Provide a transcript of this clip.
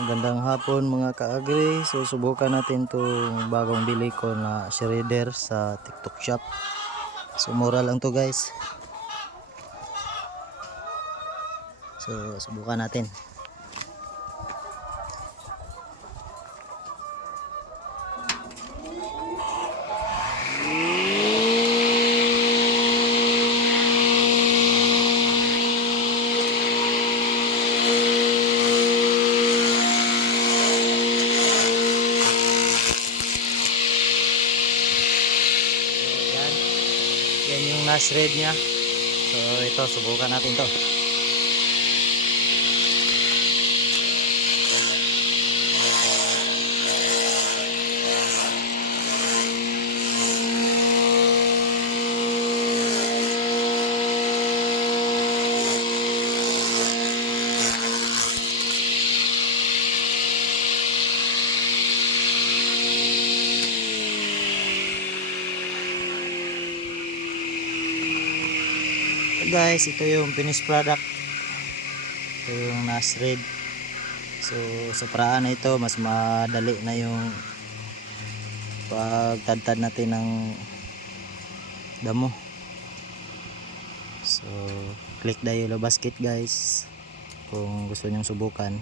Magandang hapon mga ka-agri. So subukan natin itong bagong bili ko na shredder sa TikTok shop. So mura lang to guys. So subukan natin. Yan yung na-shred niya. So ito, subukan natin to. Guys, ito yung finished product. Ito yung na-shred. So sa paraan na ito, mas madali na yung pagtadtad natin ng damo. So click the yellow basket guys kung gusto nyong subukan.